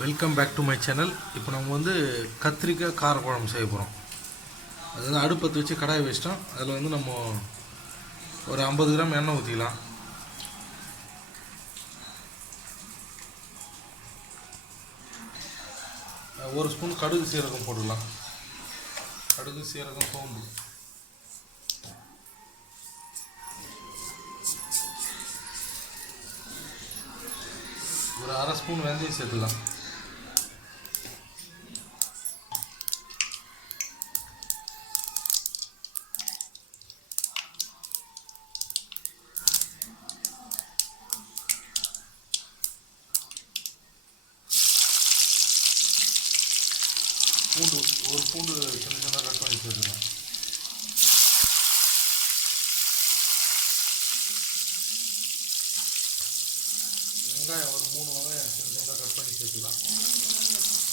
Welcome back to my channel இப்போ நம்ம வந்து கத்திரிக்காய் கார குழம்பு செய்ய போகிறோம் அது வந்து அடுப்பத்து வச்சு கடாயை வச்சிட்டோம். அதில் வந்து நம்ம ஒரு ஐம்பது கிராம் எண்ணெய் ஊற்றிக்கலாம். ஒரு ஸ்பூன் கடுகு சீரகம் போட்டுக்கலாம். கடுகு சீரகம் சோம்பு. ஒரு அரை ஸ்பூன் வெந்தயம் சேர்த்துக்கலாம். பூண்டு ஒரு பூண்டு சின்ன சின்ன கட் பண்ணி சேர்த்துக்கலாம் வெங்காயம் ஒரு மூணு வெங்காயம் சின்ன சின்னதாக கட் பண்ணி சேர்த்துக்கலாம்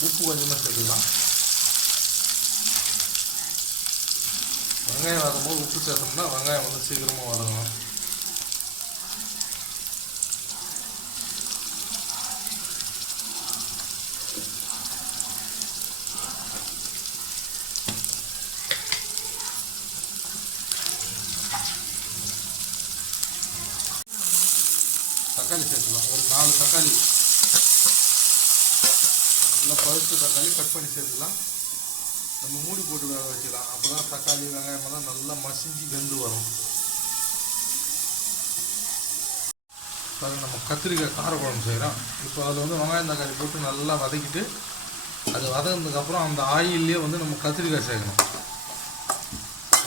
உப்பு கொஞ்சமாக சேர்த்துக்கலாம். வெங்காயம் வதங்கும்போது உப்பு சேர்த்தோம்னா வெங்காயம் வந்து சீக்கிரமாக வதங்கணும். தக்காளி சேர்த்துக்கலாம். ஒரு நாலு தக்காளி. நல்லா பழுத்து தக்காளி கட் பண்ணி சேர்த்துக்கலாம். நம்ம மூடி போட்டு வேக வச்சுக்கலாம். அப்போ தான் தக்காளி வெங்காயமெல்லாம் நல்லா மசிஞ்சு வெந்து வரும். பாருங்க நம்ம கத்திரிக்காய் காரக்குழம்பு செய்கிறோம் இப்போ அதில் வந்து வெங்காயம் தக்காளி போட்டு நல்லா வதக்கிட்டு அது வதங்கினதுக்கப்புறம் அந்த ஆயிலே வந்து நம்ம கத்திரிக்காய் சேர்க்கணும்.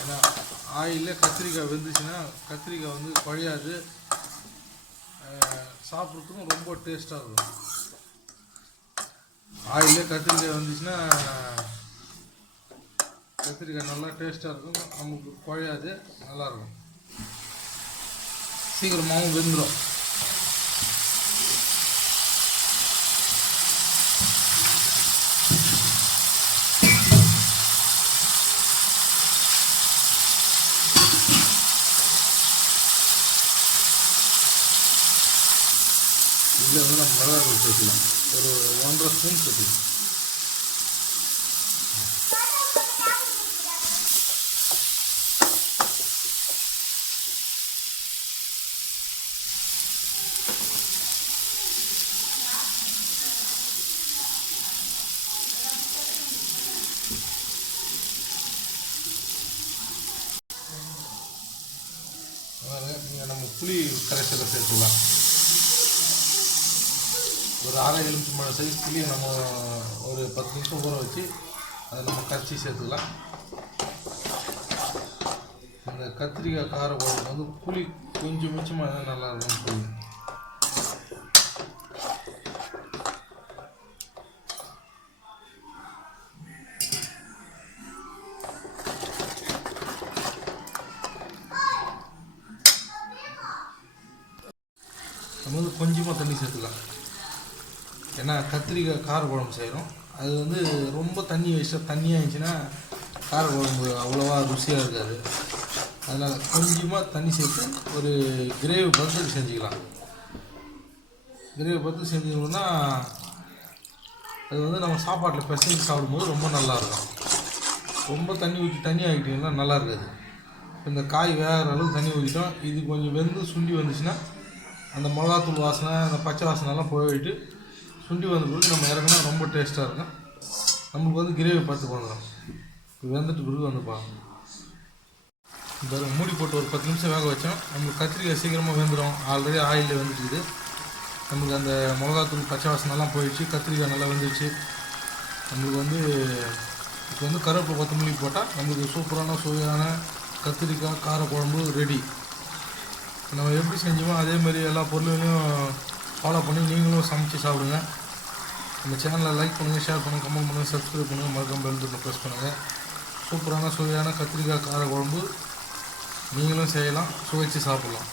ஏன்னா ஆயிலே கத்திரிக்காய் வெந்துச்சுன்னா கத்திரிக்காய் வந்து குழையாது சாப்பிட்றதுக்கும் ரொம்ப டேஸ்ட்டாக இருக்கும். ஆயிலே கத்திரிக்காய் வந்துச்சுன்னா கத்திரிக்காய் நல்லா டேஸ்ட்டாக இருக்கும். நமக்கு குழையாது நல்லாயிருக்கும் சீக்கிரமாகவும் வெந்துடும் இதில் வந்து நம்ம மிளகாய் சேர்த்துக்கலாம். ஒரு ஒன்றரை ஸ்பூன் சேர்த்துக்கலாம் இங்கே நம்ம புளி கரைசலை சேர்த்துக்கலாம் ஒரு அரை மழை சைஸ் புளியை நம்ம ஒரு பத்து நிமிஷம் ஊற வச்சு அதை நம்ம கரைச்சி சேர்த்துக்கலாம். இந்த கத்திரிக்காய் கார குழம்பு வந்து புளி கொஞ்சம் மிச்சமாக நல்லா இருக்கும்னு சொல்லி நம்ம வந்து கொஞ்சமாக தண்ணி சேர்த்துக்கலாம். ஏன்னா கத்திரிக்காய் கார குழம்பு செய்கிறோம் அது வந்து ரொம்ப தண்ணி வயசாக தண்ணியாக இருந்துச்சுன்னா கார குழம்பு அவ்வளோவா ருசியாக இருக்காது. அதனால் கொஞ்சமாக தண்ணி சேர்த்து ஒரு கிரேவி பதத்துக்கு செஞ்சுக்கலாம். கிரேவி பதத்துக்கு செஞ்சுக்கணுன்னா அது வந்து நம்ம சாப்பாட்டில் பிசைஞ்சு சாப்பிடும்போது ரொம்ப நல்லா இருக்கும். ரொம்ப தண்ணி ஊற்றி தண்ணி ஆகிட்டிங்கன்னா நல்லா இருக்காது. இந்த காய் வேகிற அளவுக்கு தண்ணி ஊற்றிட்டோம் இது கொஞ்சம் வெந்து சுண்டி வந்துச்சுன்னா அந்த மிளகாத்தூள் வாசனை அந்த பச்சை வாசனைலாம் போயிட்டு சுண்டி வந்த பிறகு நம்ம இறங்கினா ரொம்ப டேஸ்ட்டாக இருக்கும். நம்மளுக்கு வந்து கிரேவி பார்த்து பண்ணுறோம் இப்போ வெந்துட்டு பிறகு வந்து பார்க்கணும் இந்த மூடி போட்டு ஒரு பத்து நிமிஷம் வேக வச்சோம். நம்மளுக்கு கத்திரிக்காய் சீக்கிரமாக வெந்துடும் ஆல்ரெடி ஆயிலில் வெந்துட்டுது நம்மளுக்கு அந்த மிளகாத்தூள் பச்சை வாசனைலாம் போயிடுச்சு. கத்திரிக்காய் நல்லா வெந்துடுச்சு நம்மளுக்கு வந்து இப்போ வந்து கருவேப்பிலை கொத்தமல்லி போட்டால் நம்மளுக்கு சூப்பரான சுவையான கத்திரிக்காய் கார குழம்பு ரெடி நம்ம எப்படி செஞ்சோமோ அதே மாதிரி எல்லா பொருளையும் ஃபாலோ பண்ணி நீங்களும் சமைச்சு சாப்பிடுங்க. இந்த சேனலை லைக் பண்ணுங்கள் ஷேர் பண்ணுங்கள் கமெண்ட் பண்ணுங்கள் சப்ஸ்கிரைப் பண்ணுங்கள் மறக்காம பெல் பட்டன் ப்ரெஸ் பண்ணுங்கள் சூப்பரான சுவையான கத்திரிக்காய் கார குழம்பு நீங்களும் செய்யலாம் சுவைச்சு சாப்பிட்லாம்.